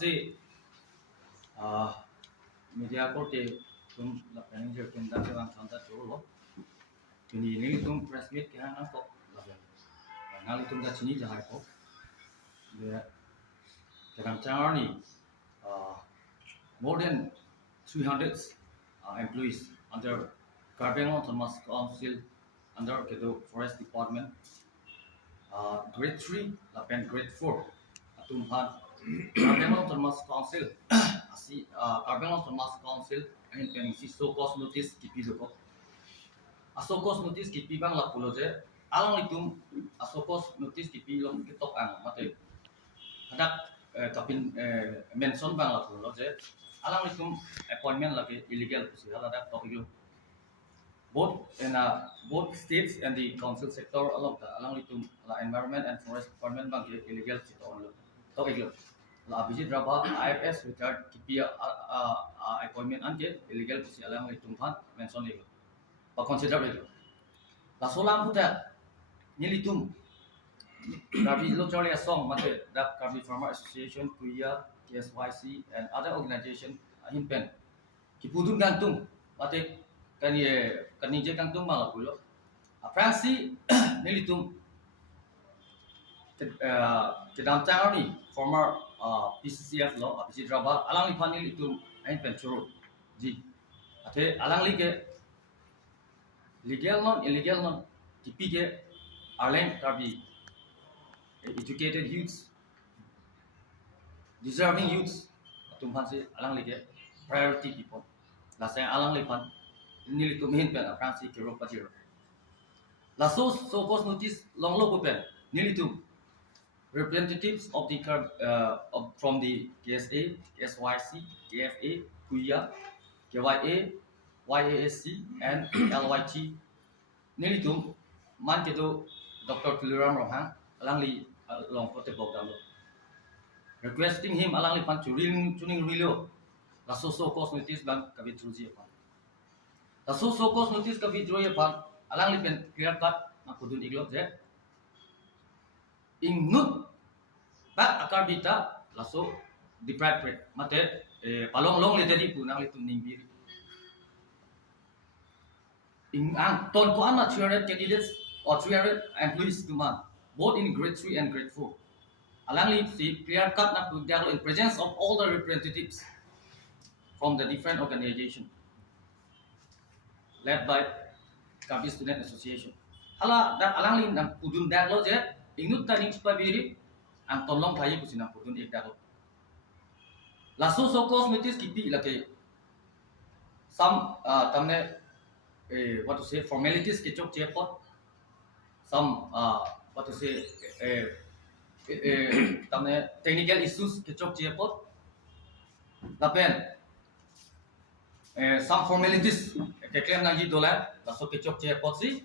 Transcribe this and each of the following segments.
se media korte tum la planning je tum da bang chanta cholo ni tum press meet ke hang ko la ngali tum da chini jahai ko de kadang chang ni more than 300 employees under Carbon Autonomous Council under Kedo Forest Department. Grade 3 lapen grade 4 atumhan Carbon Autonomous Council asi Carbon Autonomous Council ahin penisi so cost notice kipi doko aso cost notice kipi bang lapulo je alang litum aso cost notice kipi long kitok ang mate hadak kapin mention bang lapulo je alang litum appointment lagi illegal kusi haladak tok ilu both states and the council sector along litum la environment and forest department bang illegal cito onlo to iglo la abhijit rabha IFS retired kipi appointment anke illegal kusi alang litum phan mention iglo pa consider iglo la solam puta nilitum Karbi Lottery song mate that Karbi Farmer Association Kuya KSYC and other organization himpen kipudun gantung mate kani je gantung malapulo Franci nilitum kedam tangani former PCCF law abisi draba alang lipan nilitum himpen churu ji ate alang lige legal non illegal non kipi ke arlen Karbi educated youths, deserving youths, tumhan se alang lege priority people. Lasa alang lepan nili tumhin pen Franci kero pajero. Laso so cost notice long lo pen nili tum representatives of the from the KSA, SYC, KFA, Kuya, KYA, YASC, and LYT. Nili tum man kedo Dr. Tuluram Rohang alang li long pote program requesting him alang li pan tuning rilo la so cost notice bang kabi truji pan la so cost notice kabi droye pan alang li pen clear cut makudun iglo je ingnut ba akar bita la so deprived rate mate palong long le dedi punang li tuning bir ang ton ko ana 300 candidates or 300 employees to man both in grade 3 and grade 4. Alangli see clear cut na pugdalo in presence of all the representatives from the different organization led by Karbi Student Association. Hala dat alangli nang pudun daglo je ingut taning spabiri ang tolong thayi kusina pudun ek daglo. Laso so cosmetics kipi lake some tamne what to say formalities ke chok chepot some what to say tamne technical issues ke chok chepot lapen some formalities ke claim nang ji dola laso ke chok chepot si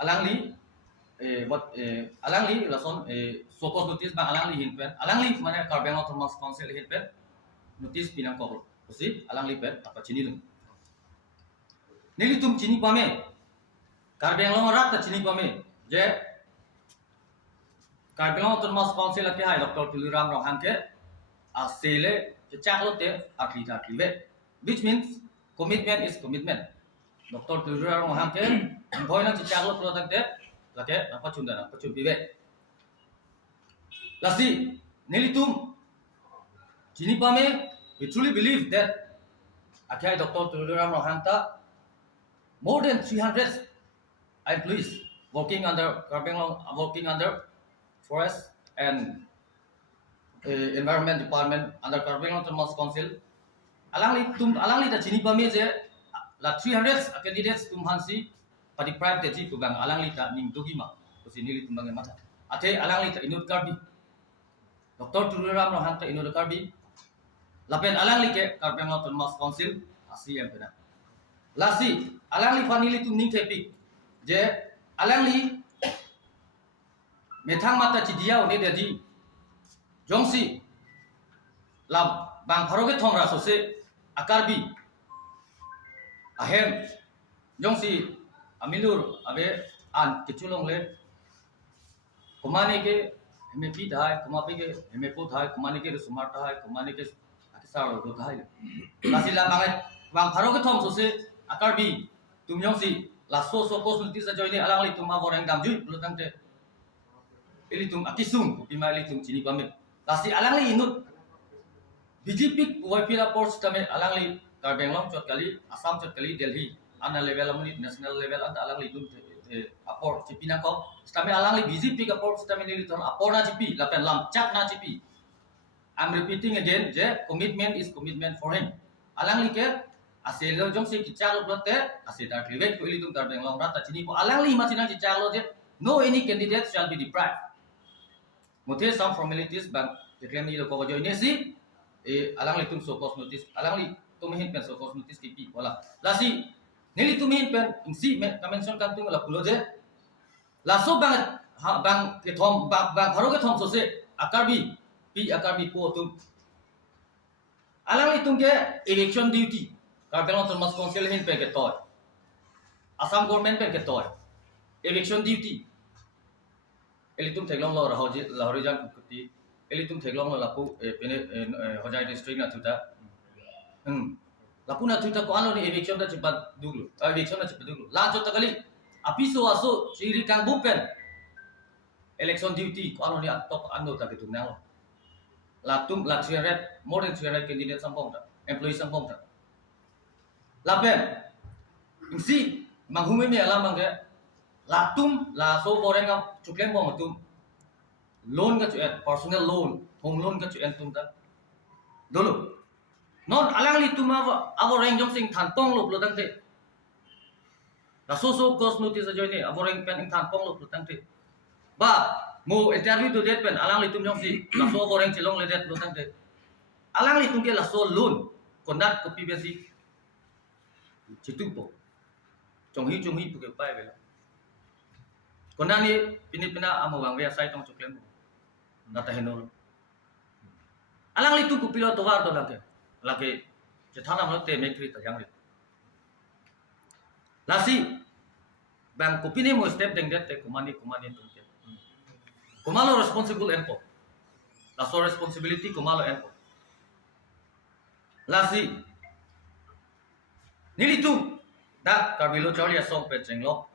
alangli alangli lason so cost notice bang alangli hinpen alangli mane Carbon Autonomous Council hinpen notice pinang ko si alangli pen apa chini lung nili tum chini pame Carbon long rat ta chini pame je Carbon Autonomous Council ke hai Dr. Tuluram Rohang ke asele chaklote atli ve which means commitment is commitment Dr. Tuluram Rohang ke boina chaklot pro takte lake apa chundana pachun bive lasi nilitum chini pame we truly believe that akhai Dr. Tuluram Rohang ta more than 300 employees working under forest and environment department under Carbon Autonomous Council alangli ta chini pame je la 300 candidates tumhansi padi private ji tubang alangli ta ning dogima usini li tumbang mata ate alangli ta inut karbi Dr. Tuluram Rohang ta inut karbi lapen alangli ke Carbon Autonomous Council ASEAN pena lasi alangli fanili tum ning tepi je alangli methang mata chidia one dedi jongsi la bang pharoge thongra sose akarbi ahem jongsi amilur abe an kichulong le komane ke heme pi thai kuma pe ke heme po thai kuma ni ke smart thai kuma ni ke akisar lo thai la si la bang pharo ke thom so se akar bi tum yong si la so ko sulti sa join ni alang li tum ma boreng dam ju lu tang te eli tum akisum pi ma li tum chini pamit la si alang li inut BJP wai pira por stame alang li Karbeng long chot kali Assam chot kali Delhi ana level amuni national level anta alang li tum apor chipi na ko stame alang li BJP ka por stame ni ton apor na chipi la pen lam chak na chipi. I'm repeating again je commitment is commitment for him alang li ke ase lo jong se ki chalo blote ase dar klive ko li tum Karbeng long rata chini ko alang li ma china ki chalo je no any candidate shall be deprived mothe some formalities bang declare ni lo ko join ni si alang li tum so cause notice alang li tum hin pen so cause notice ki wala la si nili tum hin pen si mention kan tum la pulo je la so bang ke thom bang pharo ke thom so se akarbi po tum alang li tum ke election duty Karbeng Thomas Council hin pe ke toy Assam government pe ke toy election duty eli tum theglong lo rahoji lahorijan kuti eli tum theglong lo lapu pene hojai district na thuta lapu na thuta ko ano ni election da chipat duglu election na chipat duglu la jot takali apiso aso chiri kang bupen election duty ko ano ni atop ando ta gitu nang la tum la 300 more than 300 candidate sampong ta employee sampong ta la pen si manghumi mi alam mangge la tum la so boreng ka chuklem bo tum loan ka chuet personal loan home loan ka chuet tum ta dolo non alang li tum avo reng jong sing than pong lo tang te la so cause notice a join ni avo reng pen than pong lo tang te ba mo interview to det pen alang li tum jong si la so avo reng chilong le det lo tang te alang li tum ke la so loan kondat ko pbc chitu po chong hi pu ke pai ve kona ni pinipina amo wang via sai tong chuklem data henol alang li tu pupilo to war to lake je thana mo te mekri ta yang lasi bang kupine mo step deng det te kumani tum ke kumalo responsible enpo la so responsibility kumalo enpo lasi nili tu da kabilo choli asong pe chenglo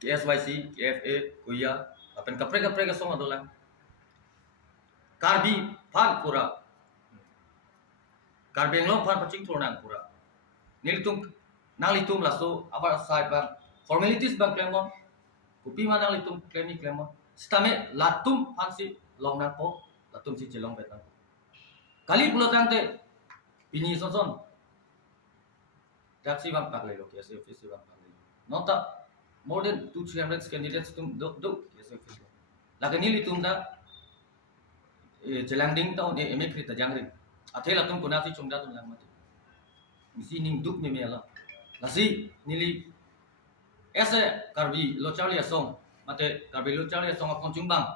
KSYC, KFA, Kuya, apen kapre ke song adolang. Karbi pan pura. Karbeng long pan pacing thornang pura. Nilitum nalitum laso abar side bang formalities bang klemon. Kupi mana nalitum klemi klemon. Stame latum pan si long na po, latum si jelong betang. Kali bulotang te pini soson. Daksi bang paklay lo KSA office bang paklay. Nota more than 200-300 candidates tum do yes official la nili tum da jelanding ta ne emekri ta jangring athela tum kuna si chungda tum lang mati si ning duk me mela la si nili ese karbi lo chawli song mate karbi lo chawli song akon chungbang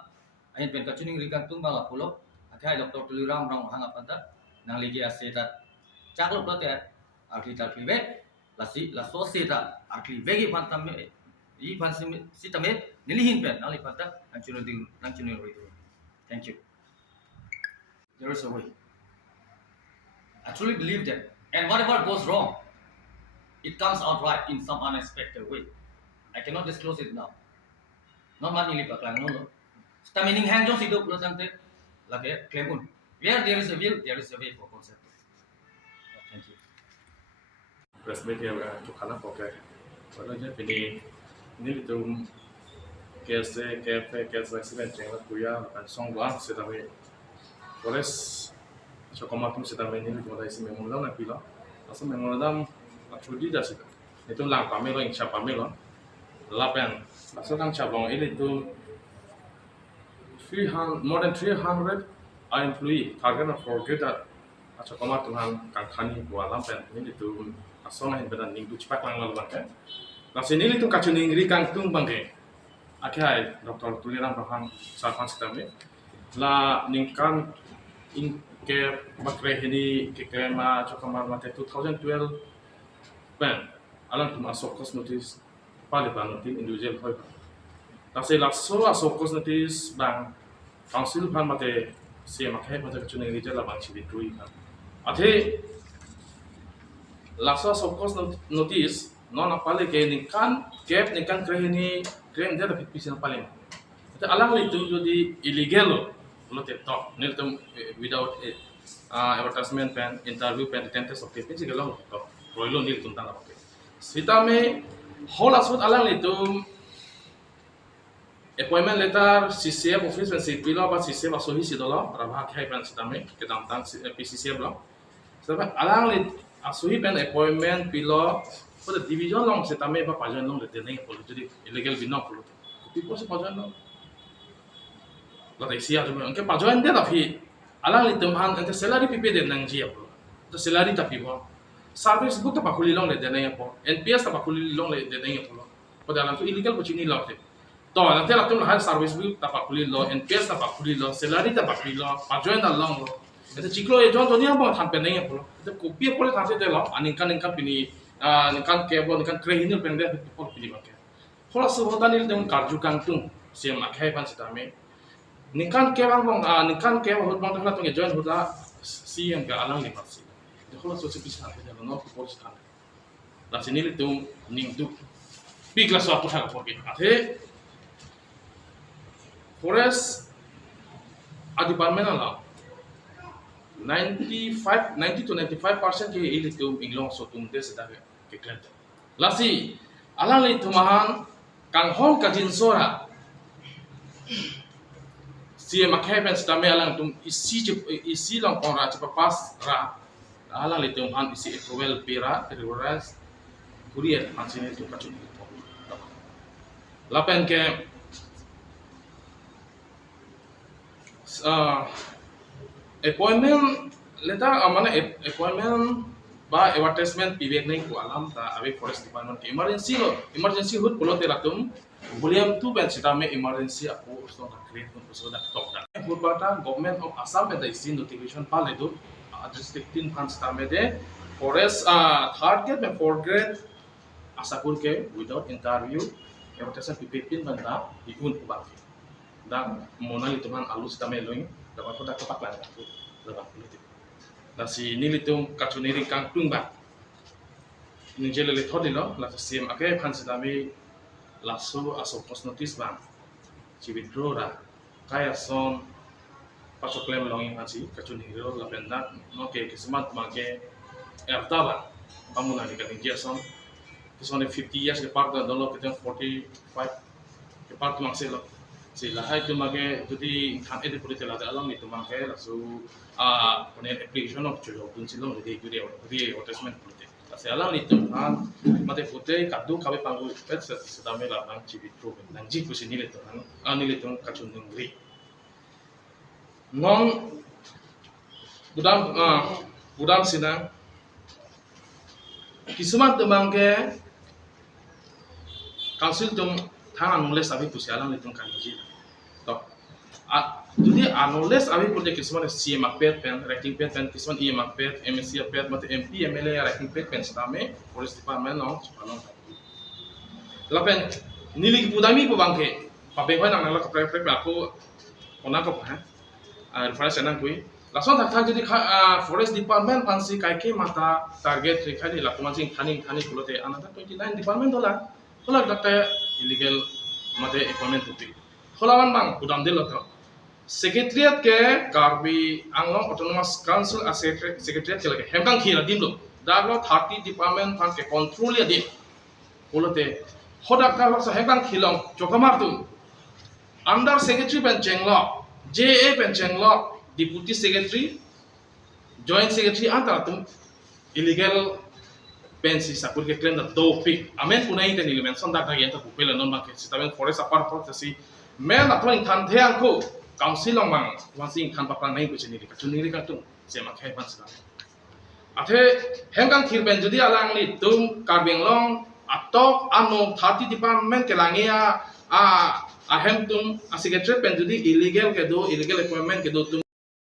ain pen ka chuning rikan tum bala pulo akhai dr tuliram rong hanga panta nang ligi ase ta chaklo plote arti ta klive la si la so se ta arti vegi pantam me I fancy sitame nilihin pen nali pata nang chuno ro. Thank you. There is a way. I truly believe that, and whatever goes wrong, it comes out right in some unexpected way. I cannot disclose it now. Not many lipa klang no. Stamining hang jong sidok lo tante lage claim un. Where there is a will, there is a way for concept. Thank you. Resmedia chukana poke. Wala je pini nili tum KSA, KFA, KSYC dan chengla kuya dan songwa sedame. Polres chokomatum sedame nili tum ada isi memorandum na pila. Asal memorandum achudi jasi. Itu lang pamelo ing cha pamelo. Lapen. Asal kang cabang ini tu 300 more than 300 employee target for good chokomatum hang kangkani buat lampen ini tu asal na hinbedan ning tu cepat lang lalu kan. Nasi nili tu kacau ningri kang tung bangke. Akhirnya Dr. Tuliram Rahang Sarfan Sitame la ningkan in ke bakre hini ke kema chokamar mate 2012 ben alam tu masuk kos notice pali panotin individual hoy Nasi lasso asokos notice bang council pan mate siam akhe mate kachune ni jala bang chibi trui kan. Ate lasso asokos notice non apale ke nikan gap nikan krehini krem dia dapat pisan paling. Ate alang itu jadi illegal lo te top nil tum without advertisement pen interview pen tentes of kepen sih kalau to roilo nil tum tang oke. Sita me hol asot alang itu appointment letter CCF office pen si pilo apa CCF asohi si dolo rabha khai pen sita me ke tam tang PCCF lo. Sita alang lit asohi pen appointment pilo pada division long sita me apa pajan long lete nei polo jadi illegal binok polo. People si pajan long. Lo tak siap cuma, angke pajuan dia tapi alang litum han ente salary pipi dia nang jia polo, tu salary tapi polo, service book tak pakuli long le dia nang polo, NPS tak pakuli long le dia nang polo, pada alang tu illegal macam ni lah tu, to nanti latum lah service book tak pakuli lo, NPS tak pakuli lo, salary tak pakuli lo, pajuan dah long lo, ente ciklo ejon tu ni apa thampe nang polo, ente kopi polo thampe dia lo, aningkan pini, ningkan kebo ningkan krehinil pendek polo pini pakai, kalau sebutan ni dengan karju kantung, siam akhai pan sitame. Nikan kewang bang, nikan kewang hut bang terhadap join hutlah siang ke alang ni pasti. Kalau sosial bisa ada no polis kan. Lah sini itu ning tu big kelas apa hal pergi. Ate forest a department ala 90 to 95% ke itu inglong sotung des dah ke klan. Lah si alang itu mahan kang hong kajin sora. Si makai pen setame alang tum isi lang pora cepat pas ra alang litum han isi approval pira terus kurier hasilnya itu kacau lapen ke appointment letter amane appointment ba advertisement pibek nai ku alam ta abe forest department ke emergency hut polo teratum volume 2 ben sitame emergency aku usno ta create kun usno da top da hut bata government of Assam ben da isi notification pa le do district 3 pan sitame de forest third grade ben fourth grade asakun ke without interview advertisement pipin ben da ikun ku ba da mona lituman alu sitame loing da pa da kepak la da politik da si nilitum kachuniri kangtung ba ni jele le thodilo la sim ake pan sitame lasso asokos notice bang ci withdraw ra kaya son pasok claim long yang asi kacun hero la penda no ke kismat make ertaba pamuna ni kan dia son son 50 years ke part da dolo ke 45 ke part makselo si la hai tu make jadi kan ede puri tela da alam itu make lasso pone application of chulo dun silong de video advertisement kasi alang itu kan mate putih kadu kabe panggu pet sedame la nang cibi tro nang ji kusi nile to nang nile to kacun ngri non budam sinang kisuman temang ke council tum tangan nulis abi kusi alang itu kan ji to jadi anules abi pun kisuman CM pet pen rating pet pen kisuman IM pet MSC pet mate MP MLA rating pet pen sedame police department no sepalong lapen nili budami po bangke pabe hoy nang nala kapre aku ona ko ha reference nang kui langsung tak jadi forest department pansi kaike mata target rekhali lakuman sing thani kulote another 29 department dola kola data illegal mate appointment tuti kholawan bang budam delo to Secretariat ke Karbi Anglong Autonomous Council Secretariat ke lagi hemkang khira dim lo daglo 30 department pan ke control ya dim ulote hodak ka sa hemkang khilong chokamar tu under secretary pen chenglo JA pen chenglo deputy secretary joint secretary antara tum illegal pensi sapur ke claim da do pick amen punai ten element sonda ta yenta pupela non ma ke sitaben forest apart for si men atwa than theang ko council mang wansing than papang nai ko chini ka chuni ka tum sema khai ban sa athe hengkang khirben jodi alang ni tum karbeng long atok ano 30 department ke langia a hem tum a secretary pen jodi illegal ke do illegal appointment ke do tum